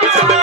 Yeah.